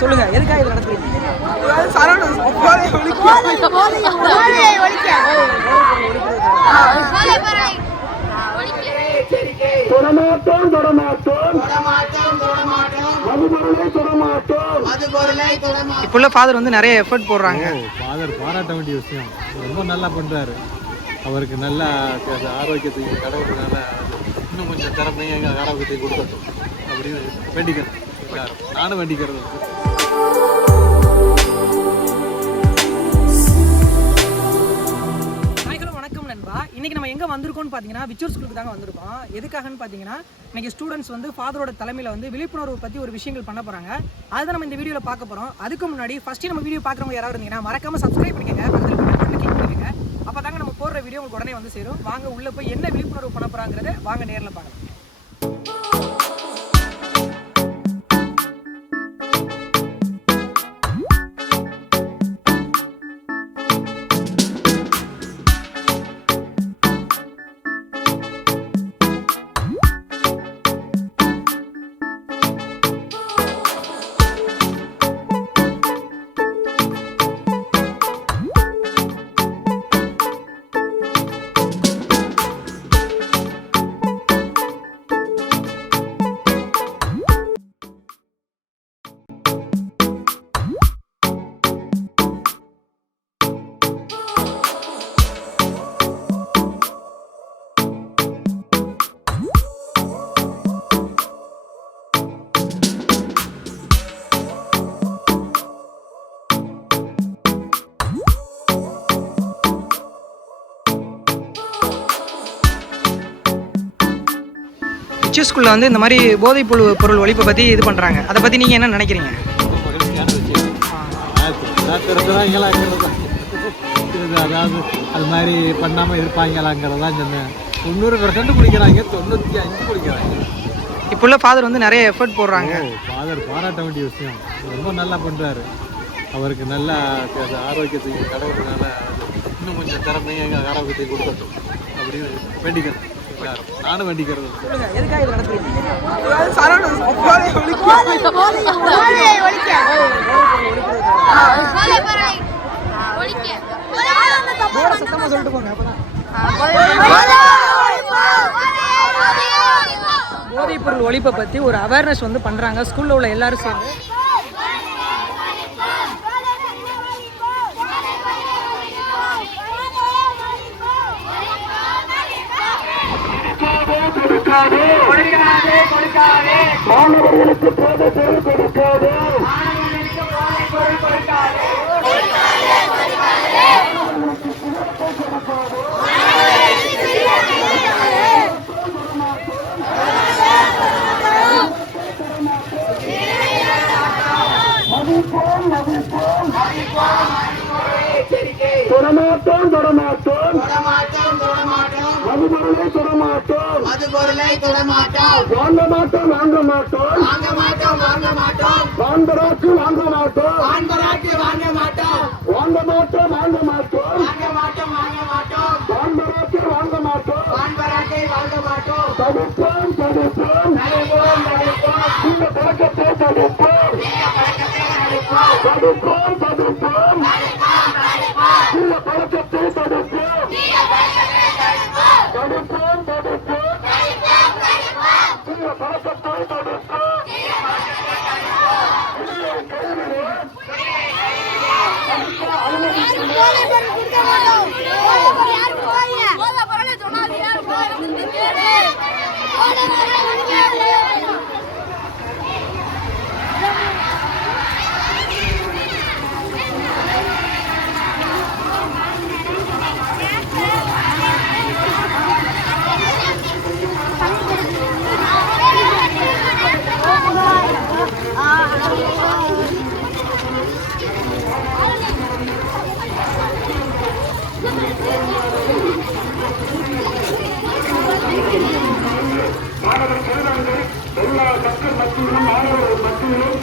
சொல்லுங்க, எதுக்காக இது நடக்குறீங்க? இப்ப ஃபாதர் வந்து நிறைய எஃபர்ட் போடுறாங்க. ஃபாதர் பாராட்ட வேண்டிய விஷயம், ரொம்ப நல்லா பண்றாரு. அவருக்கு நல்ல ஆரோக்கியத்தை கடவுள்னால இன்னும் கொஞ்சம் திறமையாக எங்கள் ஆரோக்கியத்தை கொடுக்கட்டும் அப்படின்னு வேண்டிக்கிறேன். நானும் வேண்டிக்கிறது. இன்றைக்கி நம்ம எங்கே வந்திருக்கோம்னு பார்த்தீங்கன்னா விச்சூர் ஸ்கூலுக்கு தாங்க வந்திருக்கோம். எதுக்காகன்னு பார்த்தீங்கன்னா இன்றைக்கி ஸ்டூடெண்ட்ஸ் வந்து ஃபாதரோட தலைமையில் வந்து விழிப்புணர்வு பற்றி ஒரு விஷயங்கள் பண்ண போகிறாங்க. அதுதான் நம்ம இந்த வீடியோவில் பார்க்க போகிறோம். அதுக்கு முன்னாடி ஃபஸ்ட்டு நம்ம வீடியோ பார்க்குறவங்க யாராவது இருந்தீங்கன்னா மறக்காமல் சப்ஸ்கிரைப் பண்ணிக்கங்க, பக்கத்தில் கிளிக் பண்ணிக்கங்க. அப்போ தாங்க நம்ம போடுற வீடியோ உங்களுக்கு உடனே வந்து சேரும். வாங்க உள்ளே போய் என்ன விழிப்புணர்வு பண்ண போகிறாங்கிறத வாங்க நேரில் பார்க்கலாம். விச்சூர் ஸ்கூலில் வந்து இந்த மாதிரி போதைப் பொருள் ஒழிப்பை பற்றி இது பண்ணுறாங்க. அதை பற்றி நீங்கள் என்ன நினைக்கிறீங்க? அதாவது அது மாதிரி பண்ணாமல் இருப்பாங்களாங்கிறது தான் சொன்னேன். 90% குடிக்கிறாங்க, 95 குடிக்கிறாங்க. இப்போ உள்ள ஃபாதர் வந்து நிறைய எஃபர்ட் போடுறாங்க. ஃபாதர் பாராட்ட வேண்டிய விஷயம், ரொம்ப நல்லா பண்ணுறாரு. அவருக்கு நல்ல ஆரோக்கியத்தை கடவுள்னால இன்னும் கொஞ்சம் திறமையாக எங்கள் ஆரோக்கியத்தை கொடுக்கட்டும் அப்படின்னு வேண்டிக்கிறேன். நானும் வேண்டிக்கிறது. சொல்லுங்க, எதுக்காக இது நடக்குறீங்க? சத்தமா சொல்லிட்டு போங்க. போதைப் பொருள் ஒழிப்பை பற்றி ஒரு அவேர்னஸ் வந்து பண்ணுறாங்க ஸ்கூலில் உள்ள எல்லாரும் சேர்ந்து. மாணவர்களுக்கு போதை பொருள் கொடுக்காது. தொடமாட்டோம் தொடமாட்டோம் மதுபொருளை தொடமாட்டோம் வாங்க மாட்டோம் வாங்க மாட்டோம் வான்பராக்கு வாங்க மாட்டோம் வாங்க மாட்டோம் வாங்க மாட்டோம் வான்பராக்கு வாங்க மாட்டோம் தடுப்போம் இந்த பழக்கத்தை தடுப்போம் இந்த பழக்கத்தை தடுப்போம். மாணவர் செல்வங்கள் எல்லா மக்கள் மத்தியிலும் மாணவர்கள் மத்தியிலும்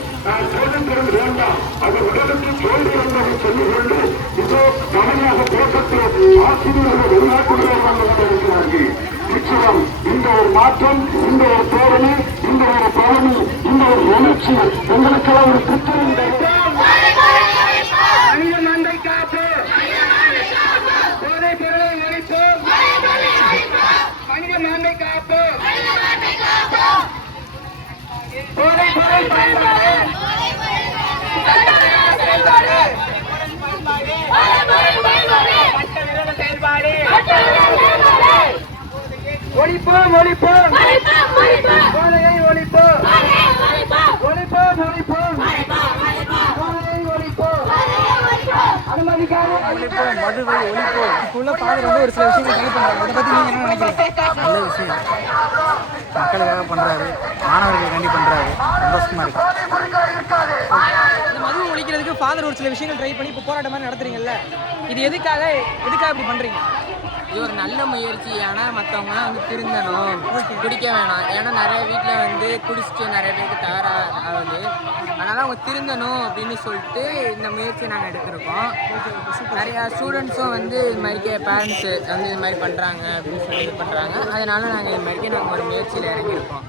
சுதந்திரம் வேண்டாம், அது உடலுக்கு தோல்வி என்பதை சொல்லிக் கொண்டு இதோ கவனியாக பேசத்தில் ஆசிரியர்கள் வெளிநாட்டுகளில் வந்து கொண்டிருக்கிறார்கள். நிச்சயம் இந்த ஒரு மாற்றம், இந்த ஒரு தோரணை இந்த ஒரு பழனி, இந்த ஒரு எழுச்சி உங்களுக்கெல்லாம் ஒரு புத்துணர்வு மனித மந்தை காப்பு, போதை பொருளை ஒழிப்போம், மனித மந்தை காப்பு, போதை பொருள் பயன்பாடு, செயல்பாடு, ஒழிப்போம் ஒழிப்போம் போதையை ஒழிப்போம் ஒழிப்போம் ஒழிப்போம் போதையை ஒழிப்போம் அனுமதிக்காது ஒழிப்போம் மதுவை ஒழிப்போம். உள்ள ஃபாதர் வந்து ஒரு சில விஷயங்கள் ட்ரை பண்ணுறாங்க. அதை பற்றி நீங்கள் என்ன நினைக்கிறீங்க? நல்ல விஷயம், மக்களுக்காக பண்ணுறாரு, மாணவர்களுக்காண்டி பண்ணுறாரு, சந்தோஷமாக இருக்கு. இந்த மதுவை ஒழிக்கிறதுக்கு ஃபாதர் ஒரு சில விஷயங்கள் ட்ரை பண்ணி இப்போ போராட்டம் மாதிரி நடத்துறீங்கல்ல, இது எதுக்காக இப்படி பண்ணுறீங்க? இது ஒரு நல்ல முயற்சி. ஏன்னா மற்றவங்களாம் வந்து திருந்தணும், குடிக்க வேணாம். ஏன்னா நிறைய வீட்டில் வந்து குடிச்சிட்டு நிறைய பேருக்கு தயாராகுது. அதனால் அவங்க திருந்தணும் அப்படின்னு சொல்லிட்டு இந்த முயற்சியை நாங்கள் எடுத்திருக்கோம். நிறையா ஸ்டூடெண்ட்ஸும் வந்து இது மாதிரிக்கே பேரண்ட்ஸு வந்து இது மாதிரி பண்ணுறாங்க அப்படின்னு சொல்லி இது பண்ணுறாங்க. அதனால நாங்கள் இது மாதிரிக்கே நாங்கள் ஒரு முயற்சியில் இறங்கியிருக்கோம்.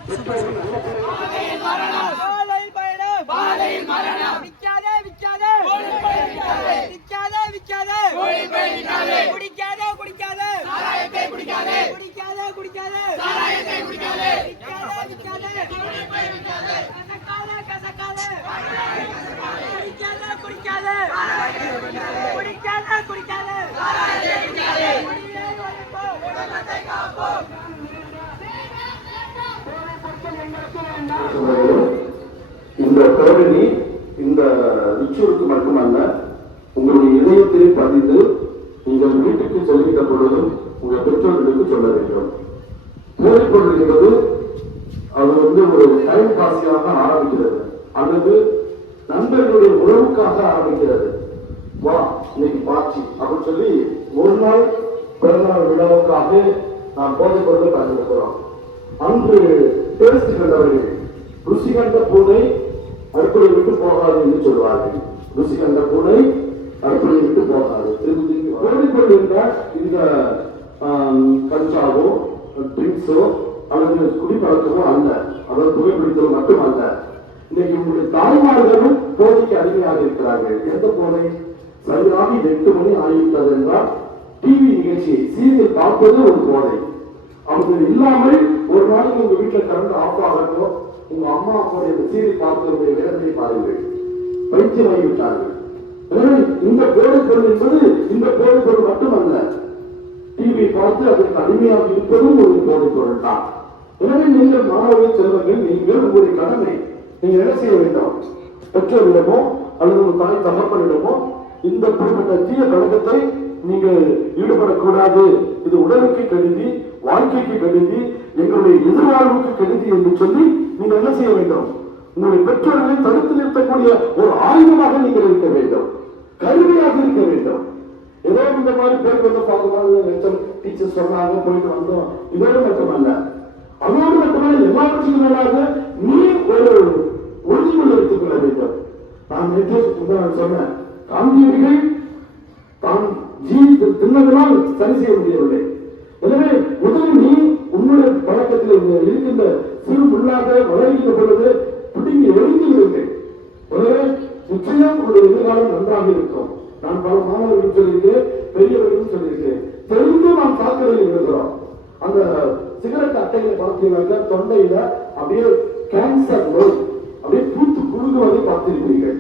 இந்த பேரணி இந்த ரிச்சுவலுக்கு மட்டுமல்ல, உங்களுடைய இதயத்திலே பதிந்து நீங்கள் வீட்டுக்கு செல்கின்ற பொழுதும் உங்கள் பெற்றோர்களுக்கு சொல்ல வேண்டும். போதைப் பொருள் என்பது அது வந்து ஒரு டைம் பாஸியாக ஆரம்பிக்கிறது, அல்லது நண்பர்களுடைய உறவுக்காக ஆரம்பிக்கிறது. வா இன்னைக்கு பாச்சி அப்படின்னு சொல்லி ஒரு நாள் பிறந்தநாள் விழாவுக்காக நாம் போதைப் பொருளை பயன்படுத்துகிறோம். அன்று டேஸ்ட் கண்டவர்கள் ருசி கண்ட பூனை அடுப்பை விட்டு போகாது என்று சொல்வார்கள். ருசி கண்ட பூனை அடுப்பை விட்டு போகாது. போதைப் பொருள் என்றால் இந்த கஞ்சாவோ ட்ரிங்க்ஸோ அல்லது குடிப்பழக்கமோ அல்ல, அதாவது புகைப்பிடித்தோ மட்டுமல்ல. இன்னைக்கு உங்களுடைய தாய்மார்களும் போதைக்கு அடிமையாக இருக்கிறார்கள். எந்த போதை? சரியாக 8 மணி ஆகிவிட்டது என்றால் டிவி நிகழ்ச்சி சீரியல் பார்ப்பது ஒரு போதை. அவங்க இல்லாமல் ஒரு நாளைக்கு உங்க வீட்டுல கரண்ட் ஆஃப் ஆகட்டும், உங்க அம்மா அப்பாவுடைய சீரியல் பார்ப்பதற்குரிய வேதனை பாருங்கள், பயிற்சி வாங்கிவிட்டார்கள். எனவே இந்த போதைப் பொருள் என்பது இந்த போதைப் பொருள் மட்டுமல்ல, டிவி பார்த்து அதற்கு அடிமையாக இருப்பதும் ஒரு போதைப் பொருள் தான். எனவே நீங்கள் மாணவ செல்வங்கள், நீங்கள் உங்களுடைய கடமை நீங்கள் என்ன செய்ய வேண்டும்? பெற்றோரிடமோ அல்லது ஒரு தாய் தகப்பனிடமோ இந்த குறிப்பிட்ட தீய பழக்கத்தை நீங்கள் ஈடுபடக்கூடாது, இது உடலுக்கு கெடுதி, வாழ்க்கைக்கு கெடுதி, எங்களுடைய எதிர்வாழ்வுக்கு கெடுதி என்று சொல்லி நீங்கள் என்ன செய்ய வேண்டும்? உங்களுடைய பெற்றோர்களை தடுத்து நிறுத்தக்கூடிய ஒரு ஆயுதமாக நீங்கள் இருக்க வேண்டும், கருவியாக இருக்க வேண்டும். ஏதோ இந்த மாதிரி பேர் வந்து பார்க்கும்போது டீச்சர் சொன்னாங்க போயிட்டு வந்தோம், இதோடு மட்டுமல்ல, அதோடு மட்டுமல்ல, எல்லாவற்றையும் மேலாக நீ ஒரு உறுதிமொழி எடுத்துக் கொள்ள வேண்டும். நான் நேற்று சொன்னேன், காந்தியடிகள் தான் தின்னதனால் சரி செய்ய முடியவில்லை. எனவே முதலில் நீ உன்னுடைய பழக்கத்தில் இருக்கின்ற சிறு முள்ளாக வளர்கின்ற பொழுது பிடுங்கி எரிந்து விடுங்கள். எனவே நிச்சயம் உங்களுடைய எதிர்காலம் நன்றாக இருக்கும். நான் பல மாணவர்கள் சொல்லியிருக்கேன், பெரியவர்களும் சொல்லியிருக்கேன். தெரிந்து நாம் தாக்குதலில் விடுகிறோம். அந்த சிகரெட் அட்டையில பார்த்தீங்கன்னா தொண்டையில அப்படியே கேன்சர் நோய் அப்படியே பூத்து குறுகுவதை பார்த்திருக்கிறீர்கள்.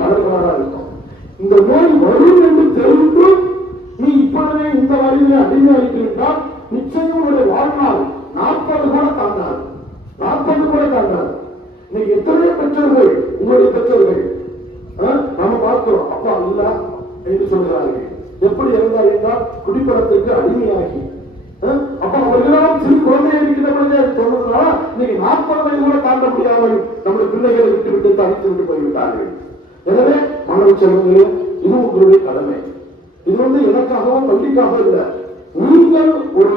கலர் கலரா இருக்கும். இந்த நோய் வரும் என்று தெரிந்து நீ இப்பொழுதே இந்த வழியிலே அடிமையாகிவிட்டால் நிச்சயம் உங்களுடைய வாழ்நாள் 40 கூட தாண்டாது, 40 கூட தாண்டாது. இன்னைக்கு எத்தனையோ பெற்றோர்கள், உங்களுடைய பெற்றோர்கள் நாம பார்க்கிறோம், அப்பா இல்ல என்று சொல்கிறார்கள். எப்படி இருந்தார் என்றால் குடிப்பழத்திற்கு அடிமையாகி, அப்ப அவர்களெல்லாம் சிறு குழந்தை இருக்கின்ற பொழுதே சொன்னதுனால இன்னைக்கு 40 வயது கூட தாண்ட முடியாமல் நம்முடைய பிள்ளைகளை விட்டுவிட்டு தனித்து விட்டு போய்விட்டார்கள். எனவே மாணவ செல்வங்களே, இது உங்களுடைய கடமை. இது வந்து எனக்காகவும் பள்ளிக்காக இல்லை, நீங்கள் ஒரு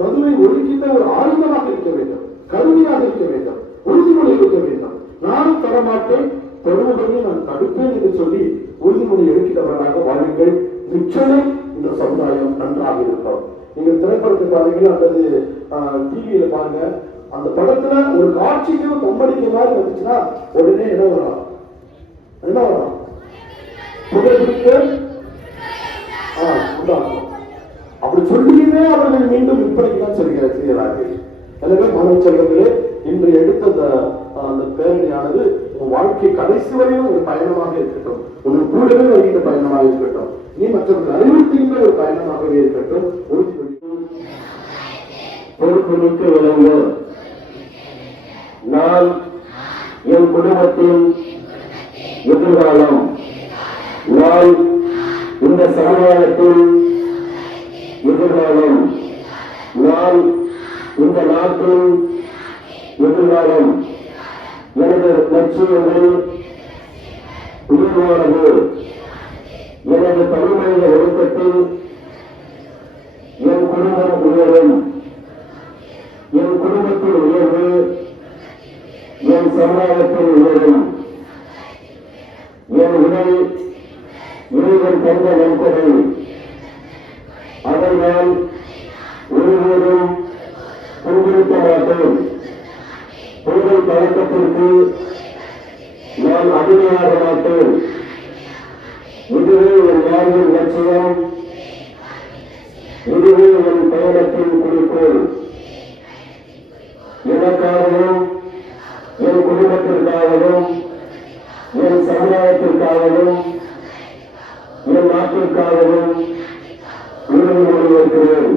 மதுவை ஒழிக்கின்ற ஒரு ஆயுதமாக இருக்க வேண்டும், கருவியாக இருக்க வேண்டும், உறுதிமொழி இருக்க வேண்டும். நானும் தரமாட்டேன், தொடுவதையே நான் தடுப்பேன் என்று சொல்லி உறுதிமொழி எடுக்கிறவர்களாக வாழுங்கள். நிச்சயம் இந்த சமுதாயம் நன்றாக இருக்கும். நீங்க திரைப்படத்தை பாருங்க அல்லது டிவியில பாருங்க, அந்த படத்துல ஒரு காட்சிக்கு பொம்படிக்க மாதிரி வந்துச்சுன்னா உடனே என்ன வரும்? புகைப்பிடிக்க அப்படி சொல்லியுமே அவர்கள் மீண்டும் விற்பனைக்கு தான் செய்கிறார்கள். எனவே மாணவ செல்வங்களே, இன்று எடுத்த அந்த பேரணியானது உன் வாழ்க்கை கடைசி வரையும் ஒரு பயணமாக இருக்கட்டும், உன் கூடவே வருகின்ற பயணமாக இருக்கட்டும், நீ மற்றவர்கள் அறிவுறுத்துகின்ற ஒரு பயணமாகவே இருக்கட்டும். பொறுப்புமிக்க விளங்கு நான் என் குடும்பத்தின் எதிர்காலம், நான் இந்த சமுதாயத்தின் எதிர்காலம், நான் இந்த நாட்டின் எதிர்காலம். எனது லட்சியங்கள் உயர்வானது. எனது தனிமனித ஒழுக்கத்தில் என் குடும்பம் உயரும். என் குடும்பத்தில் உயர்வு என் சமுதாயத்தில் உயரும். என் உடல் இறைவன் தந்த நன்கொடை, அதை நான் ஒருவரும் புரிந்திருக்க மாட்டேன். பொருளை பழக்கத்திற்கு நான் அடிமையாக மாட்டேன். இதுவே என் வாழ்வின் லட்சியம், இதுவே என் பயணத்தின் குறிக்கோள். எனக்காகவும் என் குடும்பத்திற்காகவும் என் சமுதாயத்திற்காகவும் என் நாட்டிற்காகவும் உறுதிமொழி ஏற்கிறேன்.